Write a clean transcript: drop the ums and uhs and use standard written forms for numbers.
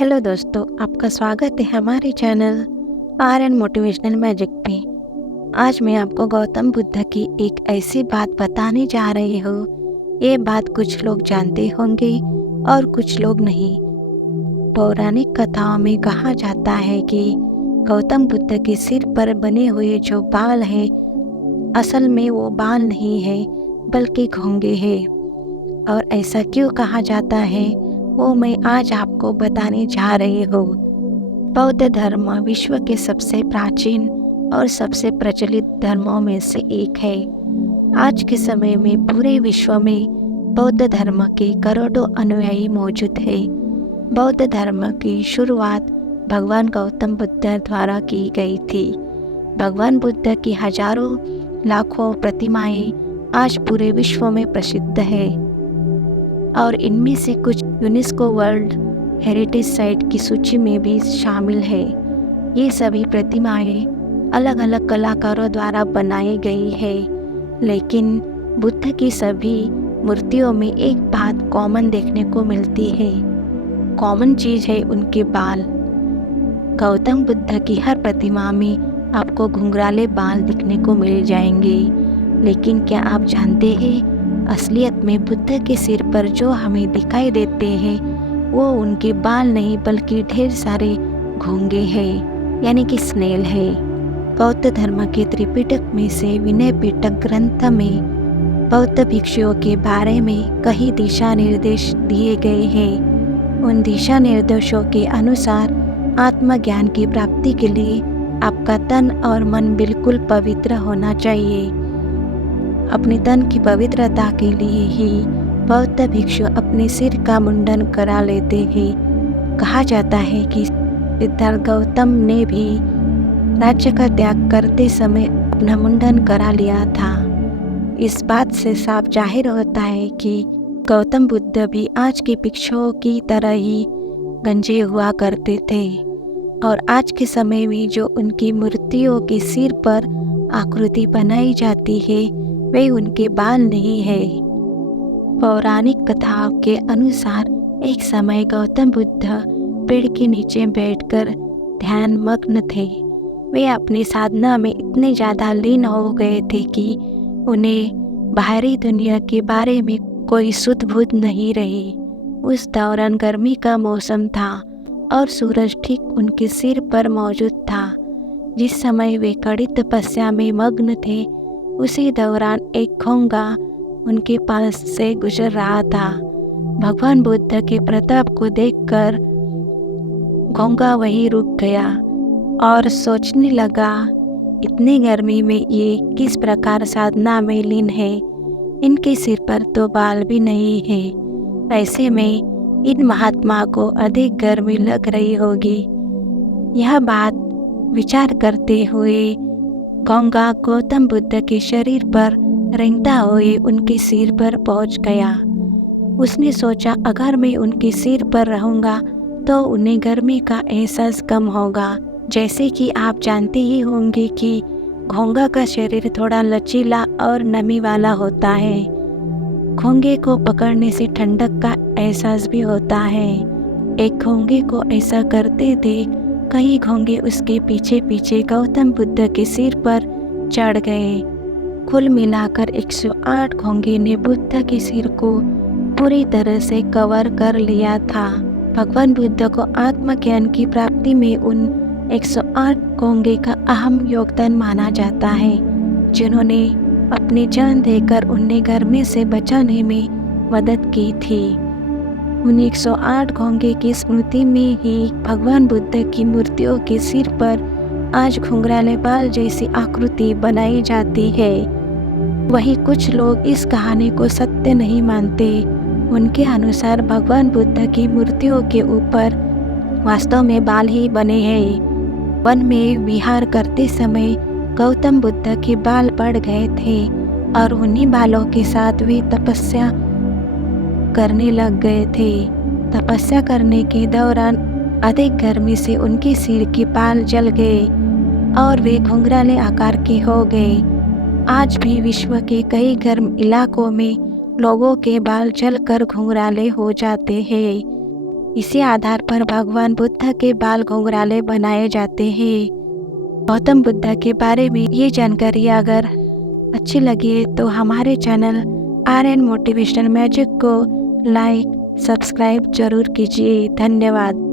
Hello दोस्तों, आपका स्वागत है हमारे channel R N motivational magic पे। आज मैं आपको गौतम बुद्ध की एक ऐसी बात बताने जा रही हूँ। ये बात कुछ लोग जानते होंगे और कुछ लोग नहीं। पौराणिक कथाओं में कहा जाता है कि गौतम बुद्ध के सिर पर बने हुए जो बाल हैं, असल में वो बाल नहीं है बल्कि घोंगे हैं। और ऐसा क्यों कहा जाता है वो मैं आज आपको बताने जा रही हूँ। बौद्ध धर्म विश्व के सबसे प्राचीन और सबसे प्रचलित धर्मों में से एक है। आज के समय में पूरे विश्व में बौद्ध धर्म के करोड़ों अनुयायी मौजूद है। बौद्ध धर्म की शुरुआत भगवान गौतम बुद्ध द्वारा की गई थी। भगवान बुद्ध की हजारों लाखों प्रतिमाएं आज पूरे विश्व में प्रसिद्ध है और इनमें से कुछ यूनेस्को वर्ल्ड हेरिटेज साइट की सूची में भी शामिल है। ये सभी प्रतिमाएं अलग अलग कलाकारों द्वारा बनाई गई है, लेकिन बुद्ध की सभी मूर्तियों में एक बात कॉमन देखने को मिलती है। कॉमन चीज है उनके बाल। गौतम बुद्ध की हर प्रतिमा में आपको घुंघराले बाल दिखने को मिल जाएंगे, लेकिन क्या आप जानते हैं असलियत में बुद्ध के सिर पर जो हमें दिखाई देते हैं वो उनके बाल नहीं बल्कि ढेर सारे घोंगे हैं, यानी कि स्नेल है। बौद्ध धर्म के त्रिपिटक में से विनय पिटक ग्रंथ में बौद्ध भिक्षुओं के बारे में कई दिशा निर्देश दिए गए हैं। उन दिशा निर्देशों के अनुसार आत्मज्ञान की प्राप्ति के लिए आपका तन और मन बिल्कुल पवित्र होना चाहिए। अपने तन की पवित्रता के लिए ही बौद्ध भिक्षु अपने सिर का मुंडन करा लेते हैं। कहा जाता है कि सिद्धार्थ गौतम ने भी राज्य का त्याग करते समय अपना मुंडन करा लिया था। इस बात से साफ जाहिर होता है कि गौतम बुद्ध भी आज के भिक्षुओं की तरह ही गंजे हुआ करते थे और आज के समय में जो उनकी मूर्तियों के सिर पर आकृति बनाई जाती है वे उनके बाल नहीं है। पौराणिक कथाओं के अनुसार एक समय गौतम बुद्ध पेड़ के नीचे बैठकर ध्यान मग्न थे। वे अपनी साधना में इतने ज़्यादा लीन हो गए थे कि उन्हें बाहरी दुनिया के बारे में कोई सुध बुध नहीं रही। उस दौरान गर्मी का मौसम था और सूरज ठीक उनके सिर पर मौजूद था। जिस समय वे कड़ी तपस्या में मग्न थे उसी दौरान एक घोंगा उनके पास से गुजर रहा था। भगवान बुद्ध के प्रताप को देखकर घोंगा वहीं रुक गया और सोचने लगा, इतनी गर्मी में ये किस प्रकार साधना में लीन है। इनके सिर पर तो बाल भी नहीं है। ऐसे में इन महात्मा को अधिक गर्मी लग रही होगी। यह बात विचार करते हुए घोंगा गौतम बुद्ध के शरीर पर रेंगता हुए उनके सिर पर पहुंच गया। उसने सोचा, अगर मैं उनके सिर पर रहूंगा तो उन्हें गर्मी का एहसास कम होगा। जैसे कि आप जानते ही होंगे कि घोंगा का शरीर थोड़ा लचीला और नमी वाला होता है। घोंगे को पकड़ने से ठंडक का एहसास भी होता है। एक घोंगे को ऐसा करते देख कई घोंगे उसके पीछे पीछे गौतम बुद्ध के सिर पर चढ़ गए। कुल मिलाकर 108 घोंगे ने बुद्ध के सिर को पूरी तरह से कवर कर लिया था। भगवान बुद्ध को आत्मज्ञान की प्राप्ति में उन 108 घोंगे का अहम योगदान माना जाता है, जिन्होंने अपनी जान देकर उन्हें गर्मी से बचाने में मदद की थी। उन 108 घोंगे की स्मृति में ही भगवान बुद्ध की मूर्तियों के सिर पर आज घुंघराले बाल जैसी आकृति बनाई जाती है। वहीं कुछ लोग इस कहानी को सत्य नहीं मानते। उनके अनुसार भगवान बुद्ध की मूर्तियों के ऊपर वास्तव में बाल ही बने हैं। वन में विहार करते समय गौतम बुद्ध के बाल बढ़ गए थे और उन्हीं बालों के साथ वे तपस्या करने लग गए थे। तपस्या करने के दौरान अधिक गर्मी से उनके सिर के बाल जल गए और वे घुंघराले आकार के हो गए। आज भी विश्व के कई गर्म इलाकों में लोगों के बाल जलकर घुंघराले हो जाते हैं। इसी आधार पर भगवान बुद्ध के बाल घुंघराले बनाए जाते हैं। गौतम बुद्ध के बारे में ये जानकारी अगर अच्छी लगी तो हमारे चैनल RN मोटिवेशनल मैजिक को लाइक सब्सक्राइब जरूर कीजिए। धन्यवाद।